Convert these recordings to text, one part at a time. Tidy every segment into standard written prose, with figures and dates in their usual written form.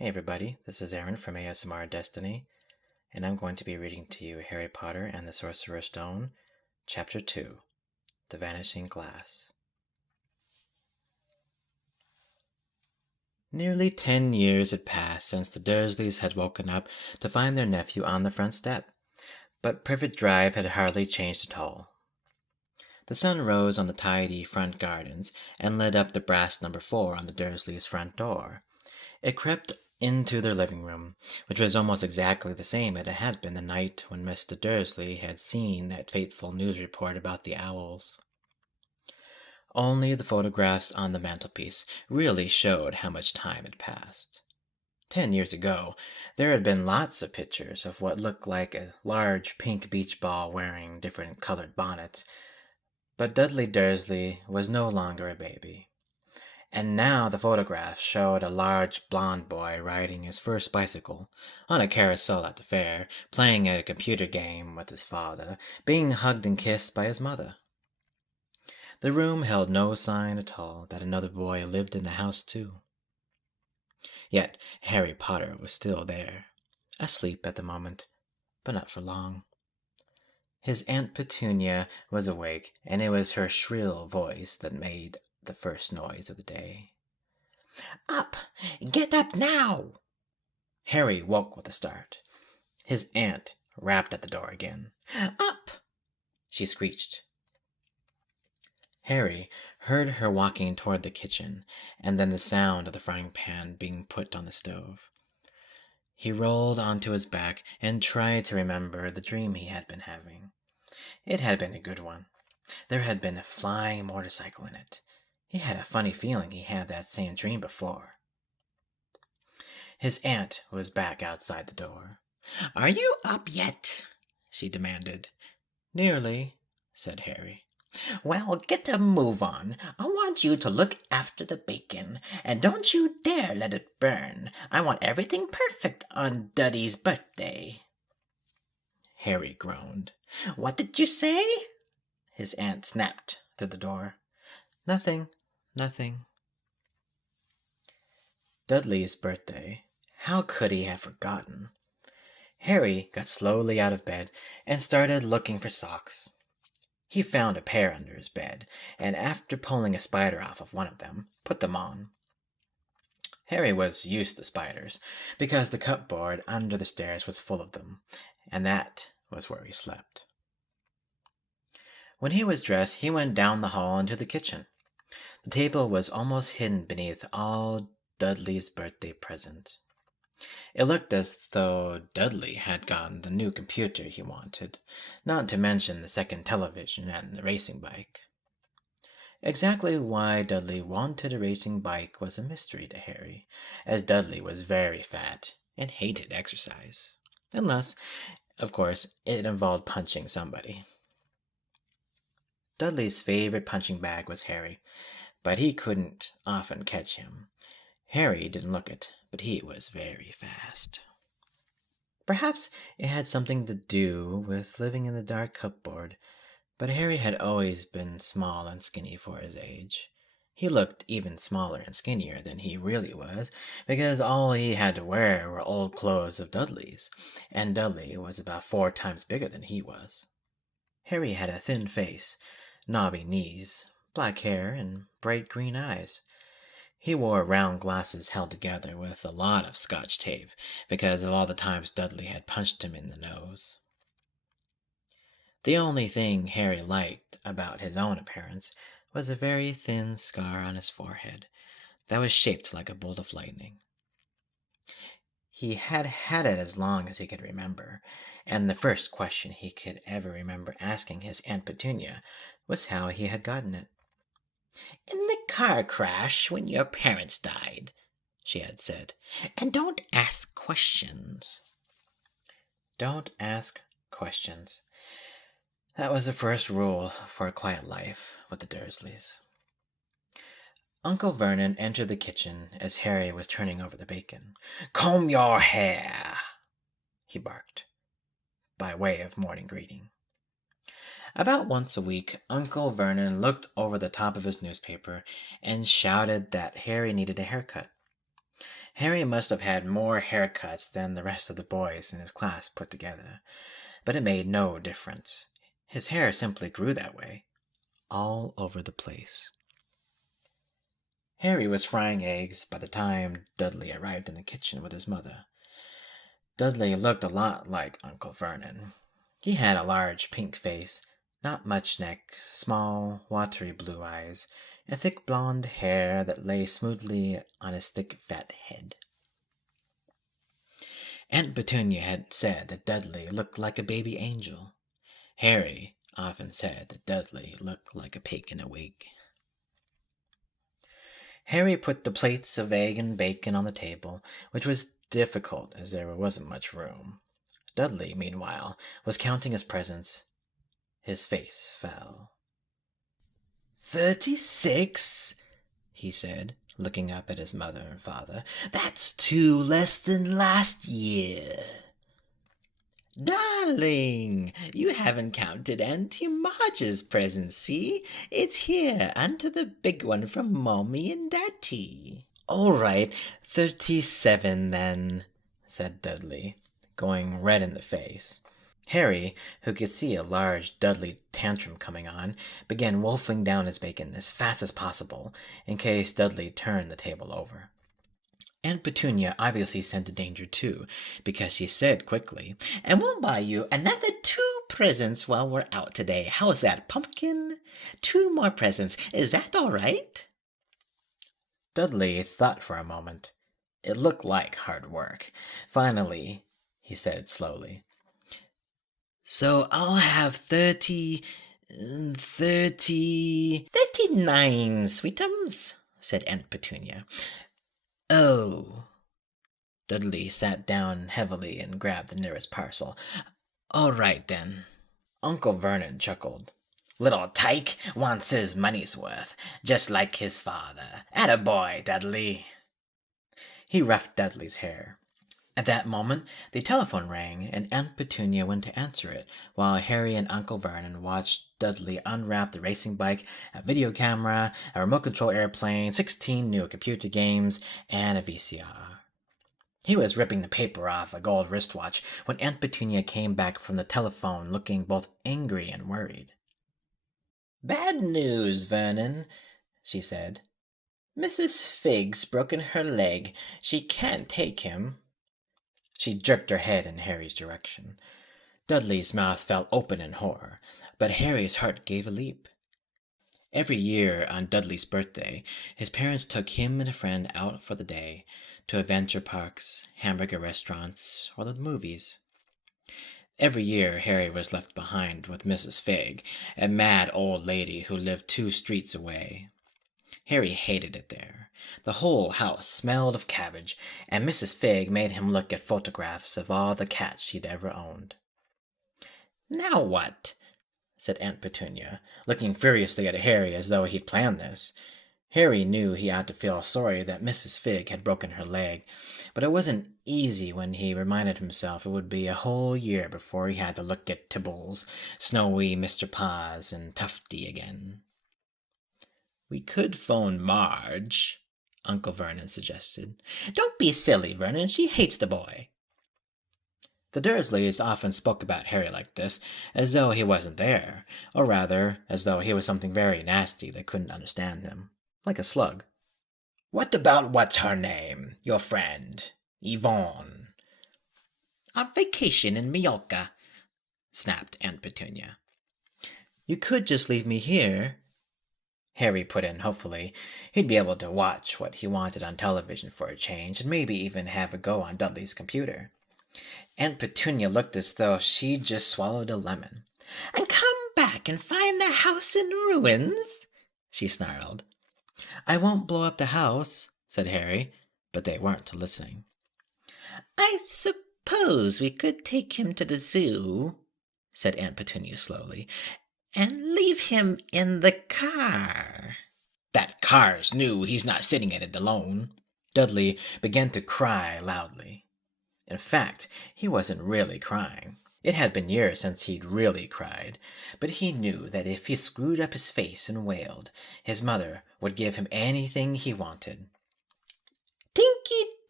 Hey everybody, this is Aaron from ASMR Destiny, and I'm going to be reading to you Harry Potter and the Sorcerer's Stone, Chapter 2, The Vanishing Glass. Nearly 10 years had passed since the Dursleys had woken up to find their nephew on the front step, but Privet Drive had hardly changed at all. The sun rose on the tidy front gardens and lit up the brass number 4 on the Dursleys' front door. It crept into their living room, which was almost exactly the same as it had been the night when Mr. Dursley had seen that fateful news report about the owls. Only the photographs on the mantelpiece really showed how much time had passed. 10 years ago, there had been lots of pictures of what looked like a large pink beach ball wearing different colored bonnets, but Dudley Dursley was no longer a baby. And now the photograph showed a large blond boy riding his first bicycle, on a carousel at the fair, playing a computer game with his father, being hugged and kissed by his mother. The room held no sign at all that another boy lived in the house too. Yet Harry Potter was still there, asleep at the moment, but not for long. His Aunt Petunia was awake, and it was her shrill voice that made the first noise of the day. "Up! Get up now!" Harry woke with a start. His aunt rapped at the door again. "Up!" she screeched. Harry heard her walking toward the kitchen, and then the sound of the frying pan being put on the stove. He rolled onto his back and tried to remember the dream he had been having. It had been a good one. There had been a flying motorcycle in it. He had a funny feeling he had that same dream before. His aunt was back outside the door. "Are you up yet?" she demanded. "Nearly," said Harry. "Well, get a move on. I want you to look after the bacon, and don't you dare let it burn. I want everything perfect on Duddy's birthday." Harry groaned. "What did you say?" his aunt snapped through the door. "Nothing, nothing." Dudley's birthday. How could he have forgotten? Harry got slowly out of bed and started looking for socks. He found a pair under his bed, and after pulling a spider off of one of them, put them on. Harry was used to spiders, because the cupboard under the stairs was full of them, and that was where he slept. When he was dressed, he went down the hall into the kitchen. The table was almost hidden beneath all Dudley's birthday present. It looked as though Dudley had gotten the new computer he wanted, not to mention the second television and the racing bike. Exactly why Dudley wanted a racing bike was a mystery to Harry, as Dudley was very fat and hated exercise. Unless, of course, it involved punching somebody. Dudley's favorite punching bag was Harry, but he couldn't often catch him. Harry didn't look it, but he was very fast. Perhaps it had something to do with living in the dark cupboard, but Harry had always been small and skinny for his age. He looked even smaller and skinnier than he really was, because all he had to wear were old clothes of Dudley's, and Dudley was about 4 times bigger than he was. Harry had a thin face, knobby knees, black hair, and bright green eyes. He wore round glasses held together with a lot of Scotch tape, because of all the times Dudley had punched him in the nose. The only thing Harry liked about his own appearance was a very thin scar on his forehead that was shaped like a bolt of lightning. He had had it as long as he could remember, and the first question he could ever remember asking his Aunt Petunia was how he had gotten it. "In the car crash when your parents died," she had said, "and don't ask questions." Don't ask questions. That was the first rule for a quiet life with the Dursleys. Uncle Vernon entered the kitchen as Harry was turning over the bacon. "Comb your hair," he barked, by way of morning greeting. About once a week, Uncle Vernon looked over the top of his newspaper and shouted that Harry needed a haircut. Harry must have had more haircuts than the rest of the boys in his class put together, but it made no difference. His hair simply grew that way, all over the place. Harry was frying eggs by the time Dudley arrived in the kitchen with his mother. Dudley looked a lot like Uncle Vernon. He had a large pink face, not much neck, small, watery blue eyes, and thick blonde hair that lay smoothly on his thick fat head. Aunt Petunia had said that Dudley looked like a baby angel. Harry often said that Dudley looked like a pig in a wig. Harry put the plates of egg and bacon on the table, which was difficult as there wasn't much room. Dudley, meanwhile, was counting his presents. His face fell. 36, he said, looking up at his mother and father. That's 2 less than last year. Darling, you haven't counted Auntie Marge's presents, see? It's here, under the big one from Mommy and Daddy. All right, 37 then, said Dudley, going red in the face. Harry, who could see a large Dudley tantrum coming on, began wolfing down his bacon as fast as possible, in case Dudley turned the table over. Aunt Petunia obviously scented danger too, because she said quickly, "And we'll buy you another 2 presents while we're out today. How's that, Pumpkin? 2 more presents. Is that all right?" Dudley thought for a moment. It looked like hard work. Finally, he said slowly, "So I'll have 39, sweetums," said Aunt Petunia. "Oh." Dudley sat down heavily and grabbed the nearest parcel. "All right, then." Uncle Vernon chuckled. "Little tyke wants his money's worth, just like his father. Attaboy, Dudley." He ruffed Dudley's hair. At that moment, the telephone rang, and Aunt Petunia went to answer it, while Harry and Uncle Vernon watched Dudley unwrap the racing bike, a video camera, a remote-control airplane, 16 new computer games, and a VCR. He was ripping the paper off a gold wristwatch when Aunt Petunia came back from the telephone looking both angry and worried. "Bad news, Vernon," she said. "Mrs. Figg's broken her leg. She can't take him." She jerked her head in Harry's direction. Dudley's mouth fell open in horror, but Harry's heart gave a leap. Every year on Dudley's birthday, his parents took him and a friend out for the day, to adventure parks, hamburger restaurants, or the movies. Every year Harry was left behind with Mrs. Figg, a mad old lady who lived 2 streets away. Harry hated it there. The whole house smelled of cabbage, and Mrs. Figg made him look at photographs of all the cats she'd ever owned. "Now what?" said Aunt Petunia, looking furiously at Harry as though he'd planned this. Harry knew he ought to feel sorry that Mrs. Figg had broken her leg, but it wasn't easy when he reminded himself it would be a whole year before he had to look at Tibbles, Snowy Mr. Paws, and Tufty again. "We could phone Marge," Uncle Vernon suggested. "Don't be silly, Vernon. She hates the boy." The Dursleys often spoke about Harry like this, as though he wasn't there, or rather, as though he was something very nasty that couldn't understand them, like a slug. "What about what's-her-name, your friend, Yvonne?" "On vacation in Majorca," snapped Aunt Petunia. "You could just leave me here," Harry put in hopefully. He'd be able to watch what he wanted on television for a change, and maybe even have a go on Dudley's computer. Aunt Petunia looked as though she'd just swallowed a lemon. "And come back and find the house in ruins?" she snarled. "I won't blow up the house," said Harry, but they weren't listening. "I suppose we could take him to the zoo," said Aunt Petunia slowly, "and leave him in the car." "That car's new. He's not sitting in it alone." Dudley began to cry loudly. In fact, he wasn't really crying. It had been years since he'd really cried, but he knew that if he screwed up his face and wailed, his mother would give him anything he wanted. "Tinky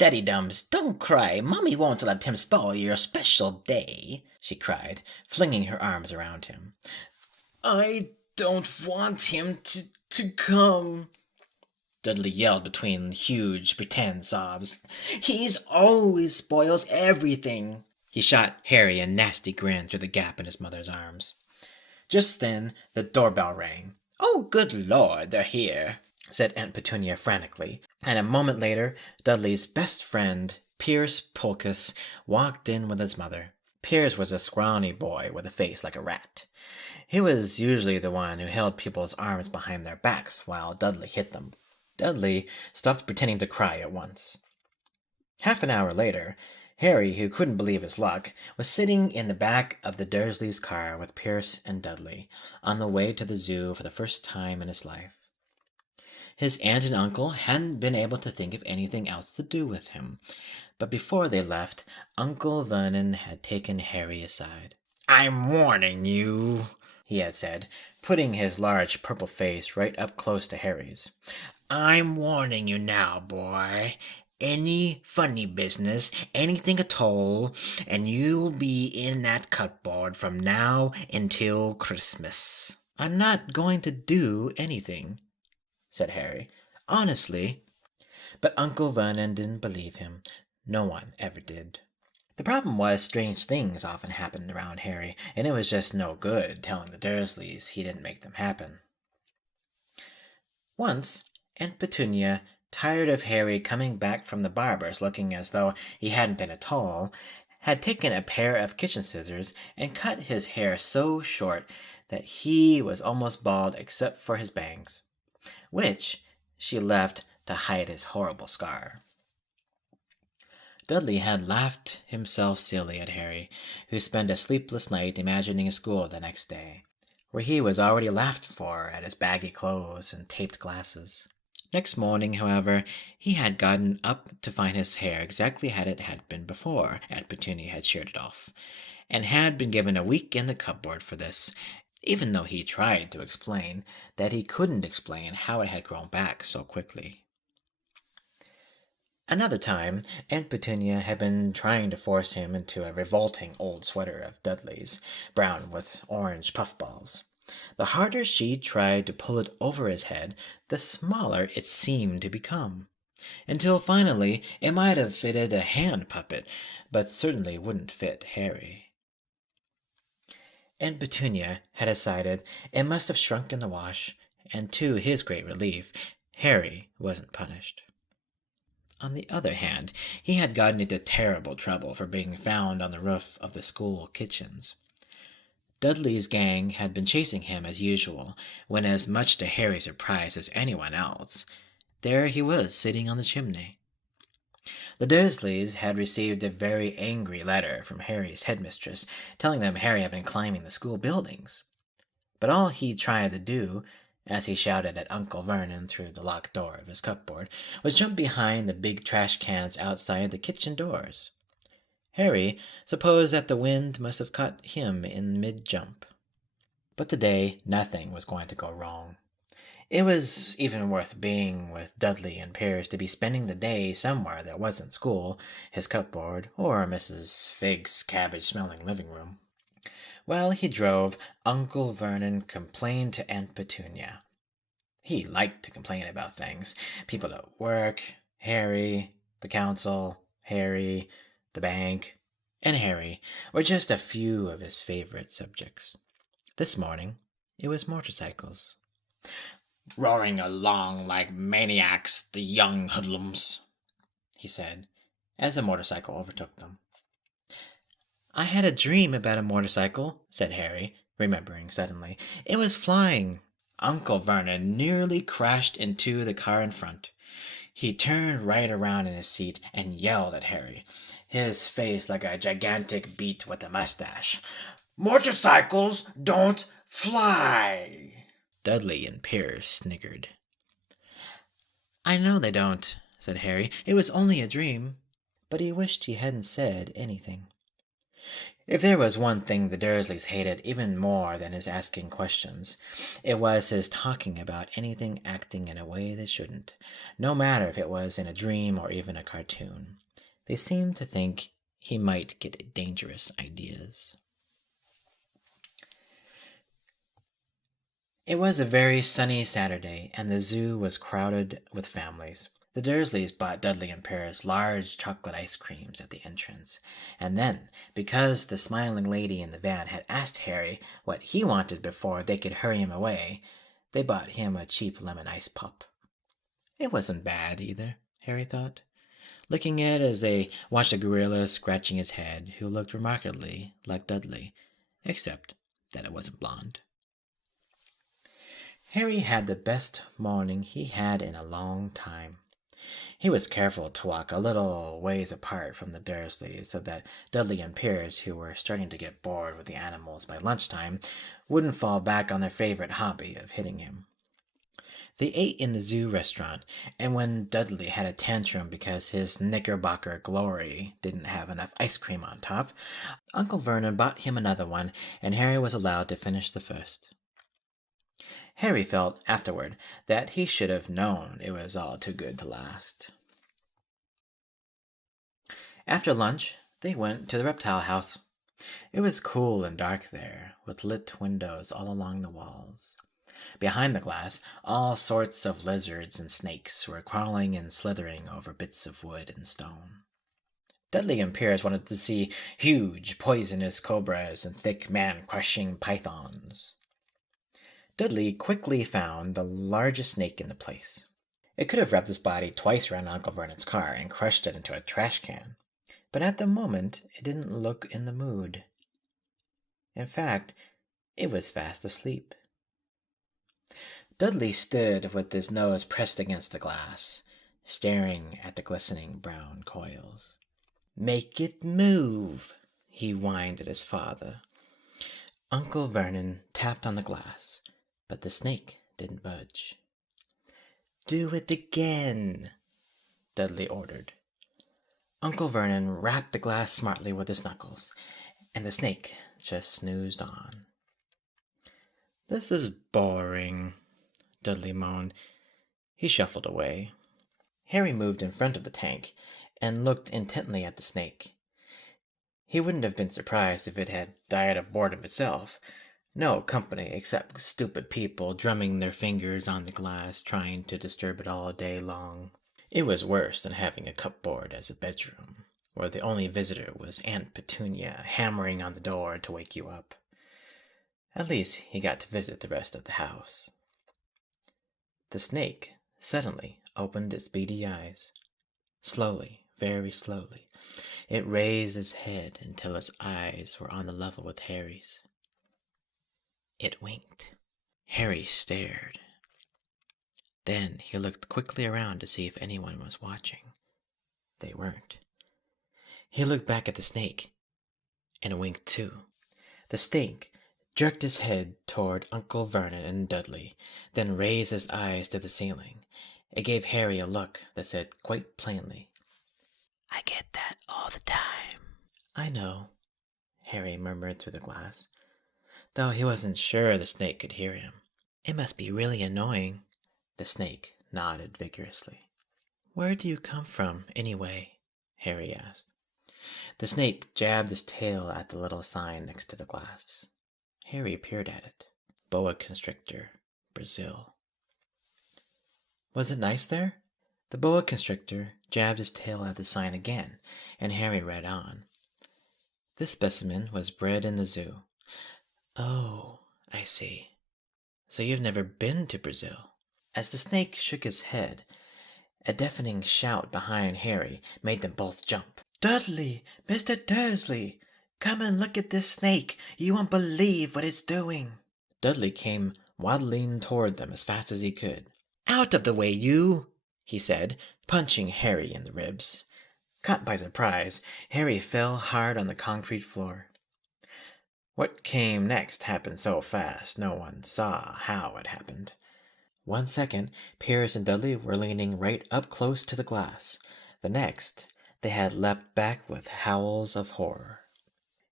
Daddy-dums, don't cry. Mommy won't let him spoil your special day, she cried, flinging her arms around him. I don't want him to come, Dudley yelled between huge pretend sobs. He's always spoils everything. He shot Harry a nasty grin through the gap in his mother's arms. Just then, the doorbell rang. Oh, good Lord, they're here, said Aunt Petunia frantically, and a moment later, Dudley's best friend, Pierce Pulchus, walked in with his mother. Pierce was a scrawny boy with a face like a rat. He was usually the one who held people's arms behind their backs while Dudley hit them. Dudley stopped pretending to cry at once. Half an hour later, Harry, who couldn't believe his luck, was sitting in the back of the Dursleys' car with Pierce and Dudley, on the way to the zoo for the first time in his life. His aunt and uncle hadn't been able to think of anything else to do with him, but before they left, Uncle Vernon had taken Harry aside. I'm warning you, he had said, putting his large purple face right up close to Harry's. I'm warning you now, boy. Any funny business, anything at all, and you'll be in that cupboard from now until Christmas. I'm not going to do anything, said Harry. Honestly. But Uncle Vernon didn't believe him. No one ever did. The problem was strange things often happened around Harry, and it was just no good telling the Dursleys he didn't make them happen. Once, Aunt Petunia, tired of Harry coming back from the barber's looking as though he hadn't been at all, had taken a pair of kitchen scissors and cut his hair so short that he was almost bald except for his bangs, which she left to hide his horrible scar. Dudley had laughed himself silly at Harry, who spent a sleepless night imagining school the next day, where he was already laughed for at his baggy clothes and taped glasses. Next morning, however, he had gotten up to find his hair exactly as it had been before Aunt Petunia had sheared it off, and had been given a week in the cupboard for this, even though he tried to explain that he couldn't explain how it had grown back so quickly. Another time, Aunt Petunia had been trying to force him into a revolting old sweater of Dudley's, brown with orange puffballs. The harder she tried to pull it over his head, the smaller it seemed to become, until finally it might have fitted a hand puppet, but certainly wouldn't fit Harry. Aunt Petunia had decided it must have shrunk in the wash, and to his great relief, Harry wasn't punished. On the other hand, he had gotten into terrible trouble for being found on the roof of the school kitchens. Dudley's gang had been chasing him as usual, when, as much to Harry's surprise as anyone else, there he was sitting on the chimney. The Dursleys had received a very angry letter from Harry's headmistress, telling them Harry had been climbing the school buildings. But all he tried to do, as he shouted at Uncle Vernon through the locked door of his cupboard, was jump behind the big trash cans outside the kitchen doors. Harry supposed that the wind must have caught him in mid-jump. But today, nothing was going to go wrong. It was even worth being with Dudley and Pierce to be spending the day somewhere that wasn't school, his cupboard, or Mrs. Fig's cabbage-smelling living room. While he drove, Uncle Vernon complained to Aunt Petunia. He liked to complain about things. People at work, Harry, the council, Harry, the bank, and Harry were just a few of his favorite subjects. This morning, it was motorcycles. Roaring along like maniacs, the young hoodlums, he said, as a motorcycle overtook them. I had a dream about a motorcycle, said Harry, remembering suddenly. It was flying. Uncle Vernon nearly crashed into the car in front. He turned right around in his seat and yelled at Harry, his face like a gigantic beet with a mustache. Motorcycles don't fly! Dudley and Pierce sniggered. I know they don't, said Harry. It was only a dream. But he wished he hadn't said anything. If there was one thing the Dursleys hated even more than his asking questions, it was his talking about anything acting in a way they shouldn't, no matter if it was in a dream or even a cartoon. They seemed to think he might get dangerous ideas. It was a very sunny Saturday, and the zoo was crowded with families. The Dursleys bought Dudley and Paris large chocolate ice creams at the entrance, and then, because the smiling lady in the van had asked Harry what he wanted before they could hurry him away, they bought him a cheap lemon ice pop. It wasn't bad either, Harry thought, looking at it as they watched a gorilla scratching his head who looked remarkably like Dudley, except that it wasn't blonde. Harry had the best morning he had in a long time. He was careful to walk a little ways apart from the Dursleys so that Dudley and Piers, who were starting to get bored with the animals by lunchtime, wouldn't fall back on their favorite hobby of hitting him. They ate in the zoo restaurant, and when Dudley had a tantrum because his Knickerbocker Glory didn't have enough ice cream on top, Uncle Vernon bought him another one, and Harry was allowed to finish the first. Harry felt, afterward, that he should have known it was all too good to last. After lunch, they went to the reptile house. It was cool and dark there, with lit windows all along the walls. Behind the glass, all sorts of lizards and snakes were crawling and slithering over bits of wood and stone. Dudley and Piers wanted to see huge, poisonous cobras and thick, man-crushing pythons. Dudley quickly found the largest snake in the place. It could have wrapped its body twice around Uncle Vernon's car and crushed it into a trash can, but at the moment it didn't look in the mood. In fact, it was fast asleep. Dudley stood with his nose pressed against the glass, staring at the glistening brown coils. "Make it move," he whined at his father. Uncle Vernon tapped on the glass, but the snake didn't budge. "Do it again," Dudley ordered. Uncle Vernon rapped the glass smartly with his knuckles, and the snake just snoozed on. "This is boring," Dudley moaned. He shuffled away. Harry moved in front of the tank and looked intently at the snake. He wouldn't have been surprised if it had died of boredom itself. No company except stupid people drumming their fingers on the glass, trying to disturb it all day long. It was worse than having a cupboard as a bedroom, where the only visitor was Aunt Petunia hammering on the door to wake you up. At least he got to visit the rest of the house. The snake suddenly opened its beady eyes. Slowly, very slowly, it raised its head until its eyes were on the level with Harry's. It winked. Harry stared. Then he looked quickly around to see if anyone was watching. They weren't. He looked back at the snake, and winked too. The snake jerked his head toward Uncle Vernon and Dudley, then raised his eyes to the ceiling. It gave Harry a look that said quite plainly, "I get that all the time." "I know," Harry murmured through the glass, though he wasn't sure the snake could hear him. "It must be really annoying." The snake nodded vigorously. "Where do you come from, anyway?" Harry asked. The snake jabbed his tail at the little sign next to the glass. Harry peered at it. Boa constrictor, Brazil. Was it nice there? The boa constrictor jabbed his tail at the sign again, and Harry read on. This specimen was bred in the zoo. Oh, I see. So you've never been to Brazil? As the snake shook his head, a deafening shout behind Harry made them both jump. "Dudley! Mr. Dursley! Come and look at this snake! You won't believe what it's doing!" Dudley came waddling toward them as fast as he could. "Out of the way, you!" he said, punching Harry in the ribs. Caught by surprise, Harry fell hard on the concrete floor. What came next happened so fast no one saw how it happened. 1 second, Piers and Dudley were leaning right up close to the glass. The next, they had leapt back with howls of horror.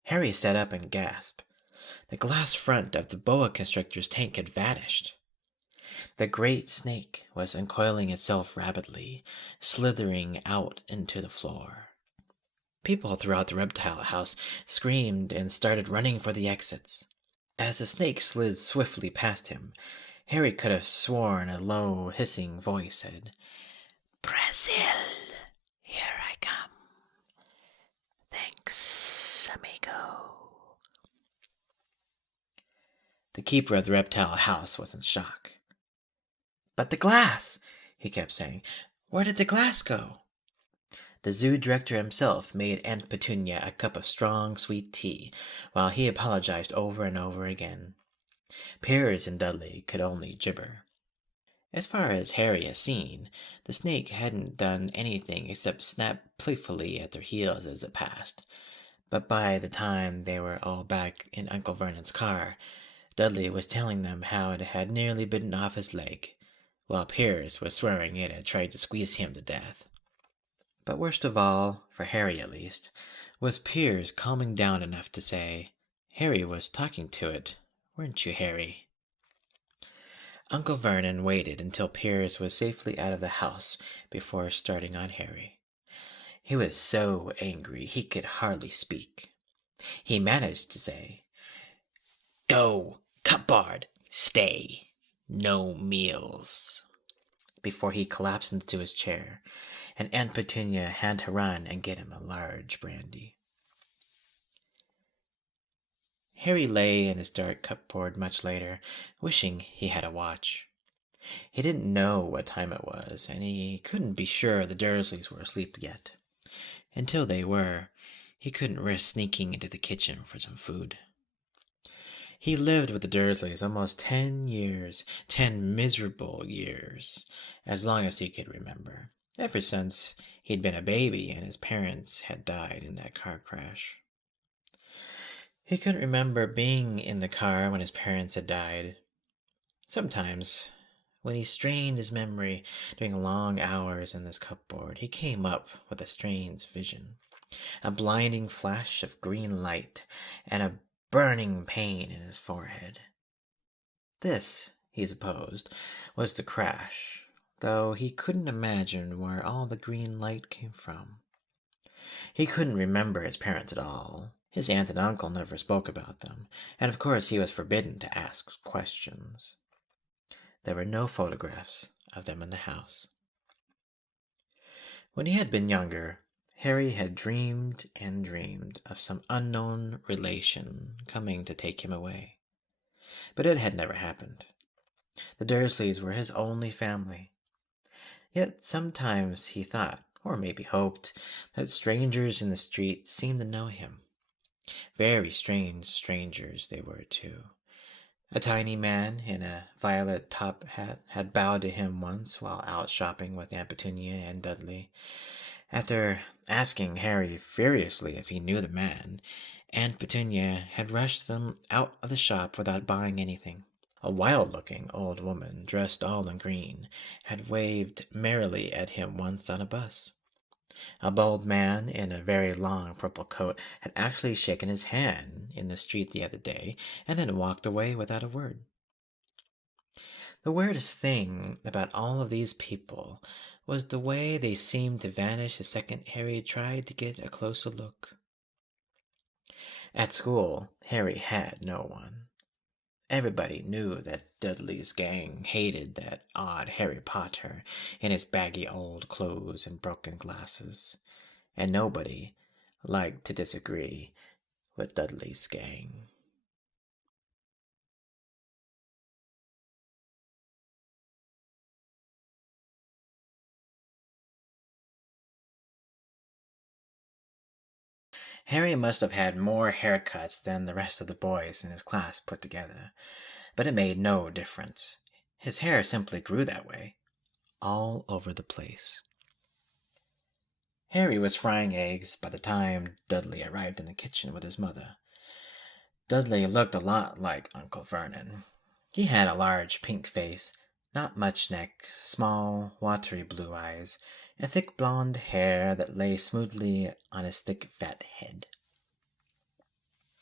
Harry sat up and gasped. The glass front of the boa constrictor's tank had vanished. The great snake was uncoiling itself rapidly, slithering out into the floor. People throughout the reptile house screamed and started running for the exits. As the snake slid swiftly past him, Harry could have sworn a low, hissing voice said, "Brazil, here I come. Thanks, amigo." The keeper of the reptile house was in shock. "But the glass," he kept saying. "Where did the glass go?" The zoo director himself made Aunt Petunia a cup of strong, sweet tea, while he apologized over and over again. Piers and Dudley could only gibber. As far as Harry had seen, the snake hadn't done anything except snap playfully at their heels as it passed. But by the time they were all back in Uncle Vernon's car, Dudley was telling them how it had nearly bitten off his leg, while Piers was swearing it had tried to squeeze him to death. But worst of all, for Harry at least, was Piers calming down enough to say, "Harry was talking to it, weren't you, Harry?" Uncle Vernon waited until Piers was safely out of the house before starting on Harry. He was so angry he could hardly speak. He managed to say, "Go, cupboard, stay, no meals," before he collapsed into his chair, and Aunt Petunia had to run and get him a large brandy. Harry lay in his dark cupboard much later, wishing he had a watch. He didn't know what time it was, and he couldn't be sure the Dursleys were asleep yet. Until they were, he couldn't risk sneaking into the kitchen for some food. He lived with the Dursleys almost 10 years, 10 miserable years, as long as he could remember, ever since he'd been a baby and his parents had died in that car crash. He couldn't remember being in the car when his parents had died. Sometimes, when he strained his memory during long hours in this cupboard, he came up with a strange vision. A blinding flash of green light, and a burning pain in his forehead. This, he supposed, was the crash, though he couldn't imagine where all the green light came from. He couldn't remember his parents at all. His aunt and uncle never spoke about them, and of course he was forbidden to ask questions. There were no photographs of them in the house. When he had been younger, Harry had dreamed and dreamed of some unknown relation coming to take him away. But it had never happened. The Dursleys were his only family. Yet sometimes he thought, or maybe hoped, that strangers in the street seemed to know him. Very strange strangers they were, too. A tiny man in a violet top hat had bowed to him once while out shopping with Aunt Petunia and Dudley. After asking Harry furiously if he knew the man, Aunt Petunia had rushed them out of the shop without buying anything. A wild-looking old woman, dressed all in green, had waved merrily at him once on a bus. A bald man in a very long purple coat had actually shaken his hand in the street the other day, and then walked away without a word. The weirdest thing about all of these people was the way they seemed to vanish the second Harry tried to get a closer look. At school, Harry had no one. Everybody knew that Dudley's gang hated that odd Harry Potter in his baggy old clothes and broken glasses, and nobody liked to disagree with Dudley's gang. Harry must have had more haircuts than the rest of the boys in his class put together, but it made no difference. His hair simply grew that way, all over the place. Harry was frying eggs by the time Dudley arrived in the kitchen with his mother. Dudley looked a lot like Uncle Vernon. He had a large pink face, not much neck, small, watery blue eyes, and thick blonde hair that lay smoothly on his thick fat head.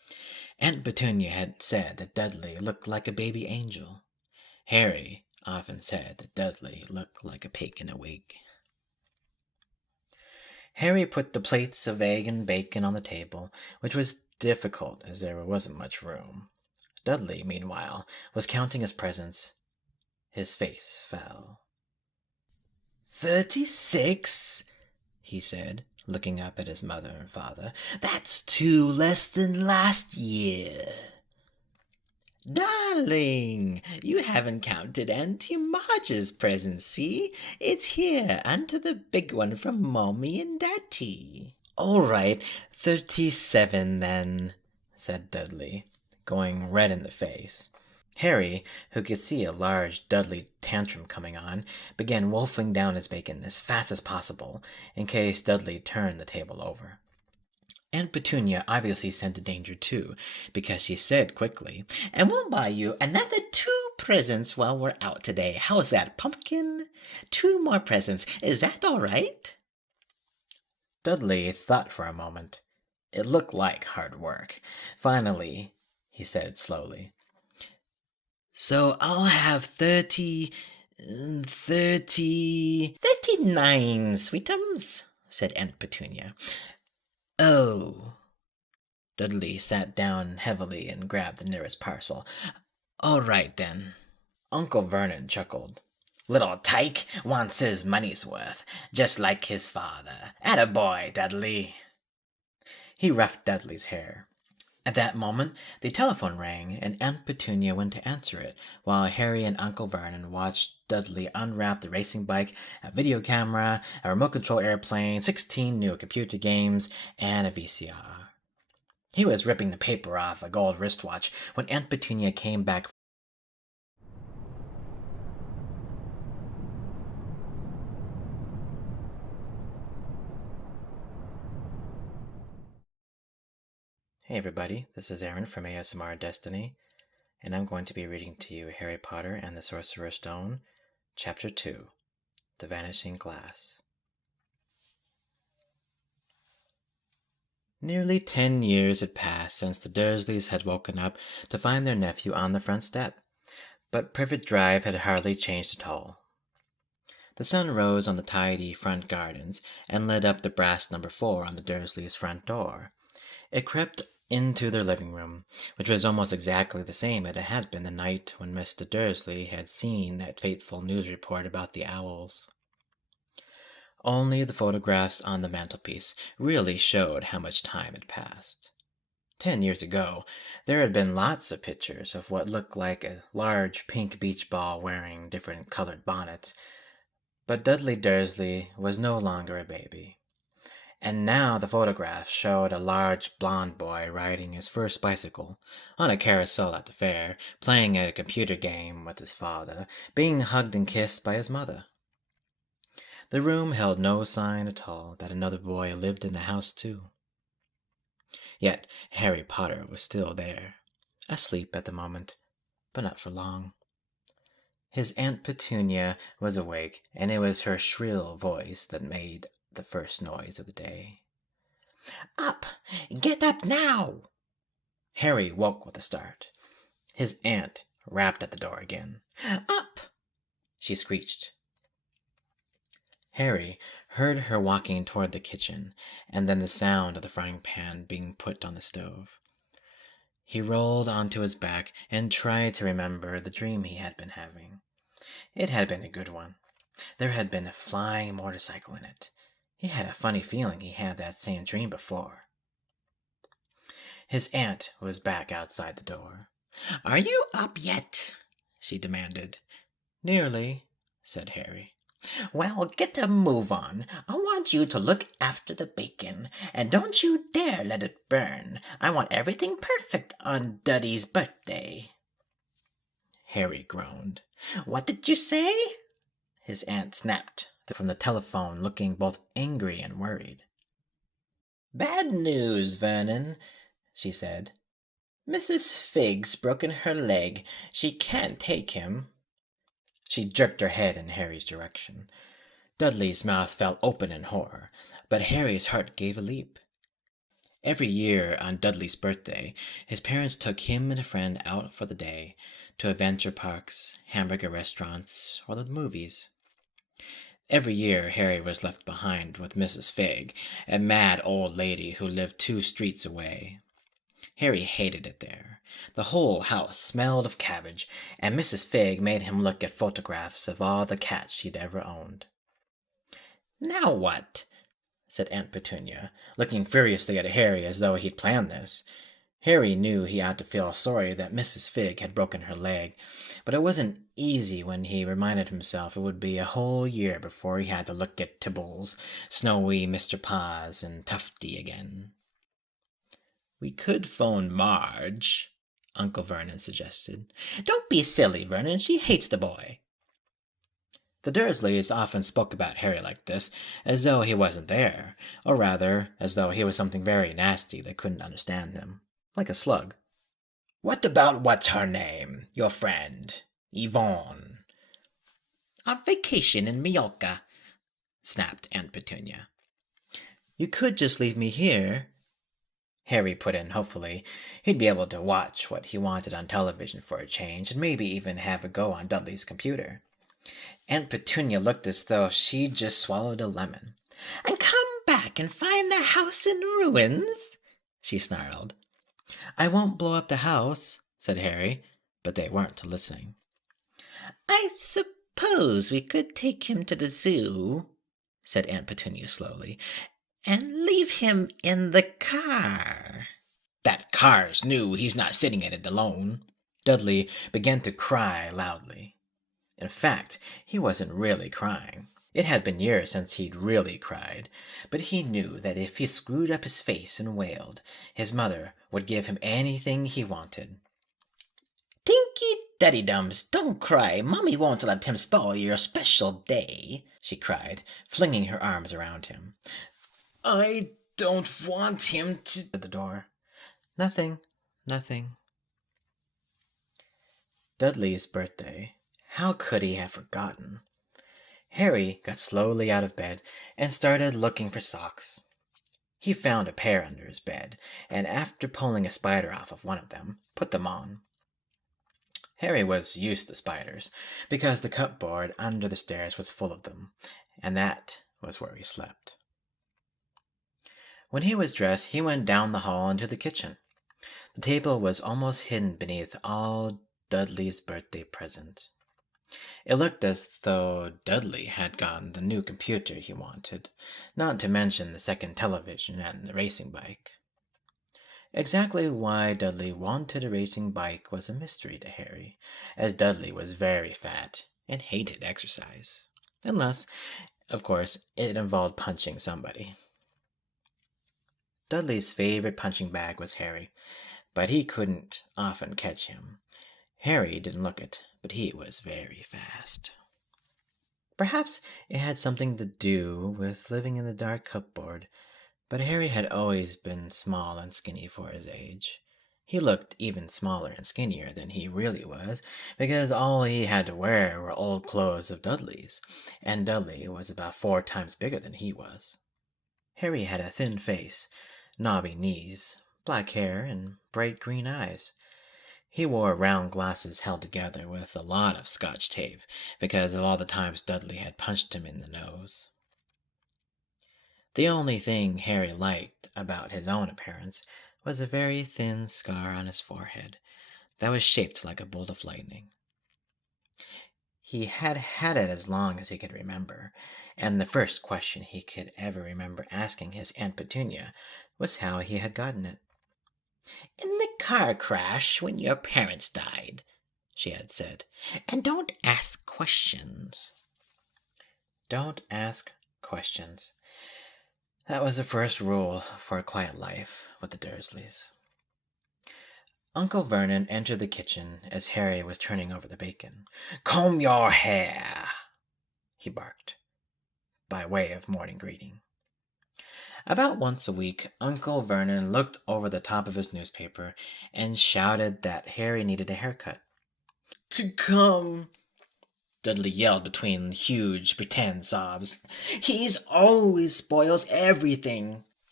Aunt Petunia had said that Dudley looked like a baby angel. Harry often said that Dudley looked like a pig in a wig. Harry put the plates of egg and bacon on the table, which was difficult as there wasn't much room. Dudley, meanwhile, was counting his presents. His face fell. 36? He said, looking up at his mother and father. That's 2 less than last year. Darling, you haven't counted Auntie Marge's presents, see? It's here, under the big one from Mommy and Daddy. All right, 37 then, said Dudley, going red in the face. Harry, who could see a large Dudley tantrum coming on, began wolfing down his bacon as fast as possible, in case Dudley turned the table over. Aunt Petunia obviously scented danger too, because she said quickly, "And we'll buy you another 2 presents while we're out today. How's that, Pumpkin? 2 more presents. Is that all right?" Dudley thought for a moment. It looked like hard work. Finally, he said slowly, "So I'll have 39, sweetums," said Aunt Petunia. "Oh." Dudley sat down heavily and grabbed the nearest parcel. "All right, then." Uncle Vernon chuckled. "Little tyke wants his money's worth, just like his father. Attaboy, Dudley." He roughed Dudley's hair. At that moment, the telephone rang, and Aunt Petunia went to answer it, while Harry and Uncle Vernon watched Dudley unwrap the racing bike, a video camera, a remote control airplane, 16 new computer games, and a VCR. He was ripping the paper off a gold wristwatch when Aunt Petunia came back. Hey everybody, this is Aaron from ASMR Destiny, and I'm going to be reading to you Harry Potter and the Sorcerer's Stone, Chapter 2, The Vanishing Glass. Nearly 10 years had passed since the Dursleys had woken up to find their nephew on the front step, but Privet Drive had hardly changed at all. The sun rose on the tidy front gardens and lit up the brass number 4 on the Dursleys' front door. It crept into their living room, which was almost exactly the same as it had been the night when Mr. Dursley had seen that fateful news report about the owls. Only the photographs on the mantelpiece really showed how much time had passed. 10 years ago, there had been lots of pictures of what looked like a large pink beach ball wearing different colored bonnets, but Dudley Dursley was no longer a baby. And now the photographs showed a large blond boy riding his first bicycle, on a carousel at the fair, playing a computer game with his father, being hugged and kissed by his mother. The room held no sign at all that another boy lived in the house too. Yet Harry Potter was still there, asleep at the moment, but not for long. His Aunt Petunia was awake, and it was her shrill voice that made the first noise of the day. "Up! Get up now!" Harry woke with a start. His aunt rapped at the door again. "Up!" she screeched. Harry heard her walking toward the kitchen, and then the sound of the frying pan being put on the stove. He rolled onto his back and tried to remember the dream he had been having. It had been a good one. There had been a flying motorcycle in it. He had a funny feeling he had that same dream before. His aunt was back outside the door. "Are you up yet?" she demanded. "Nearly," said Harry. "Well, get a move on. I want you to look after the bacon, and don't you dare let it burn. I want everything perfect on Duddy's birthday." Harry groaned. "What did you say?" His aunt snapped from the telephone, looking both angry and worried. "Bad news, Vernon," she said. "Mrs. Figg's broken her leg. She can't take him." She jerked her head in Harry's direction. Dudley's mouth fell open in horror, but Harry's heart gave a leap. Every year on Dudley's birthday, his parents took him and a friend out for the day to adventure parks, hamburger restaurants, or the movies. Every year, Harry was left behind with Mrs. Figg, a mad old lady who lived 2 streets away. Harry hated it there. The whole house smelled of cabbage, and Mrs. Figg made him look at photographs of all the cats she'd ever owned. "Now what?" said Aunt Petunia, looking furiously at Harry as though he'd planned this. Harry knew he ought to feel sorry that Mrs. Figg had broken her leg, but it wasn't easy when he reminded himself it would be a whole year before he had to look at Tibbles, Snowy Mr. Paws, and Tufty again. "We could phone Marge," Uncle Vernon suggested. "Don't be silly, Vernon. She hates the boy." The Dursleys often spoke about Harry like this, as though he wasn't there, or rather, as though he was something very nasty that couldn't understand him, like a slug. "What about what's her name, your friend, Yvonne?" "On vacation in Majorca," snapped Aunt Petunia. "You could just leave me here," Harry put in hopefully. He'd be able to watch what he wanted on television for a change, and maybe even have a go on Dudley's computer. Aunt Petunia looked as though she'd just swallowed a lemon. "And come back and find the house in ruins?" she snarled. "I won't blow up the house," said Harry, but they weren't listening. "I suppose we could take him to the zoo," said Aunt Petunia slowly, "and leave him in the car." "That car's new. He's not sitting in it alone." Dudley began to cry loudly. In fact, he wasn't really crying. It had been years since he'd really cried, but he knew that if he screwed up his face and wailed, his mother would give him anything he wanted. "Dinky Duddydums, don't cry. Mommy won't let him spoil your special day," she cried, flinging her arms around him. "I don't want him to—" at the door. Nothing. Dudley's birthday. How could he have forgotten? Harry got slowly out of bed and started looking for socks. He found a pair under his bed, and after pulling a spider off of one of them, put them on. Harry was used to spiders, because the cupboard under the stairs was full of them, and that was where he slept. When he was dressed, he went down the hall into the kitchen. The table was almost hidden beneath all Dudley's birthday present. It looked as though Dudley had gotten the new computer he wanted, not to mention the second television and the racing bike. Exactly why Dudley wanted a racing bike was a mystery to Harry, as Dudley was very fat and hated exercise. Unless, of course, it involved punching somebody. Dudley's favorite punching bag was Harry, but he couldn't often catch him. Harry didn't look it, but he was very fast. Perhaps it had something to do with living in the dark cupboard, but Harry had always been small and skinny for his age. He looked even smaller and skinnier than he really was, because all he had to wear were old clothes of Dudley's, and Dudley was about 4 times bigger than he was. Harry had a thin face, knobby knees, black hair, and bright green eyes. He wore round glasses held together with a lot of Scotch tape, because of all the times Dudley had punched him in the nose. The only thing Harry liked about his own appearance was a very thin scar on his forehead that was shaped like a bolt of lightning. He had had it as long as he could remember, and the first question he could ever remember asking his Aunt Petunia was how he had gotten it. "In the car crash when your parents died," she had said, "and don't ask questions." Don't ask questions. That was the first rule for a quiet life with the Dursleys. Uncle Vernon entered the kitchen as Harry was turning over the bacon. "Comb your hair," he barked, by way of morning greeting. About once a week, Uncle Vernon looked over the top of his newspaper and shouted that Harry needed a haircut. "To come," Dudley yelled between huge pretend sobs. "He's always spoils everything."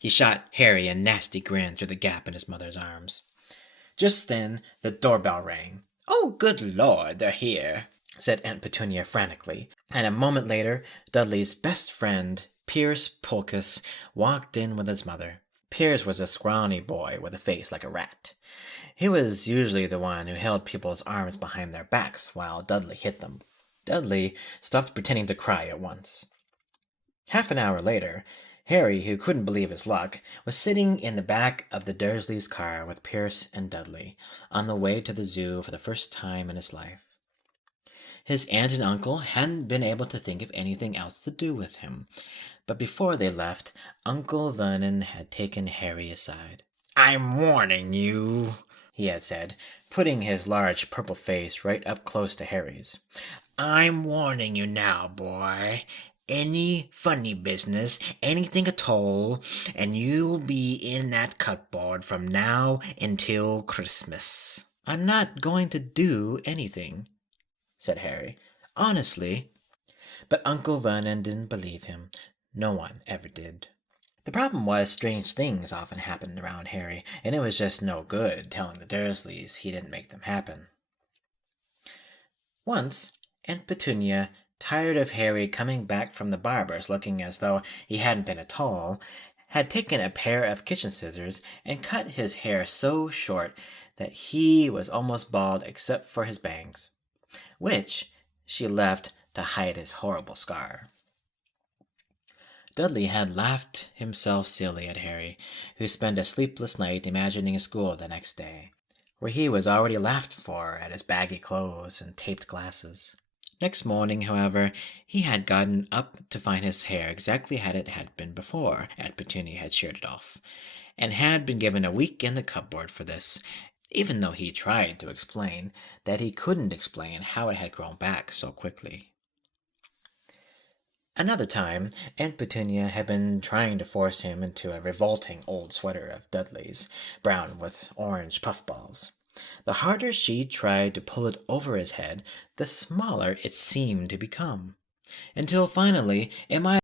He shot Harry a nasty grin through the gap in his mother's arms. Just then, the doorbell rang. "Oh, good Lord, they're here," said Aunt Petunia frantically, and a moment later, Dudley's best friend, Pierce Pulchus, walked in with his mother. Pierce was a scrawny boy with a face like a rat. He was usually the one who held people's arms behind their backs while Dudley hit them. Dudley stopped pretending to cry at once. Half an hour later, Harry, who couldn't believe his luck, was sitting in the back of the Dursleys' car with Pierce and Dudley, on the way to the zoo for the first time in his life. His aunt and uncle hadn't been able to think of anything else to do with him, but before they left, Uncle Vernon had taken Harry aside. "I'm warning you," he had said, putting his large purple face right up close to Harry's. "I'm warning you now, boy. Any funny business, anything at all, and you'll be in that cupboard from now until Christmas." "I'm not going to do anything," said Harry. "Honestly." But Uncle Vernon didn't believe him. No one ever did. The problem was strange things often happened around Harry, and it was just no good telling the Dursleys he didn't make them happen. Once, Aunt Petunia, tired of Harry coming back from the barber's looking as though he hadn't been at all, had taken a pair of kitchen scissors and cut his hair so short that he was almost bald except for his bangs, which she left to hide his horrible scar. Dudley had laughed himself silly at Harry, who spent a sleepless night imagining school the next day, where he was already laughed for at his baggy clothes and taped glasses. Next morning, however, he had gotten up to find his hair exactly as it had been before Aunt Petunia had sheared it off, and had been given a week in the cupboard for this, even though he tried to explain that he couldn't explain how it had grown back so quickly. Another time, Aunt Petunia had been trying to force him into a revolting old sweater of Dudley's, brown with orange puffballs. The harder she tried to pull it over his head, the smaller it seemed to become, until finally it might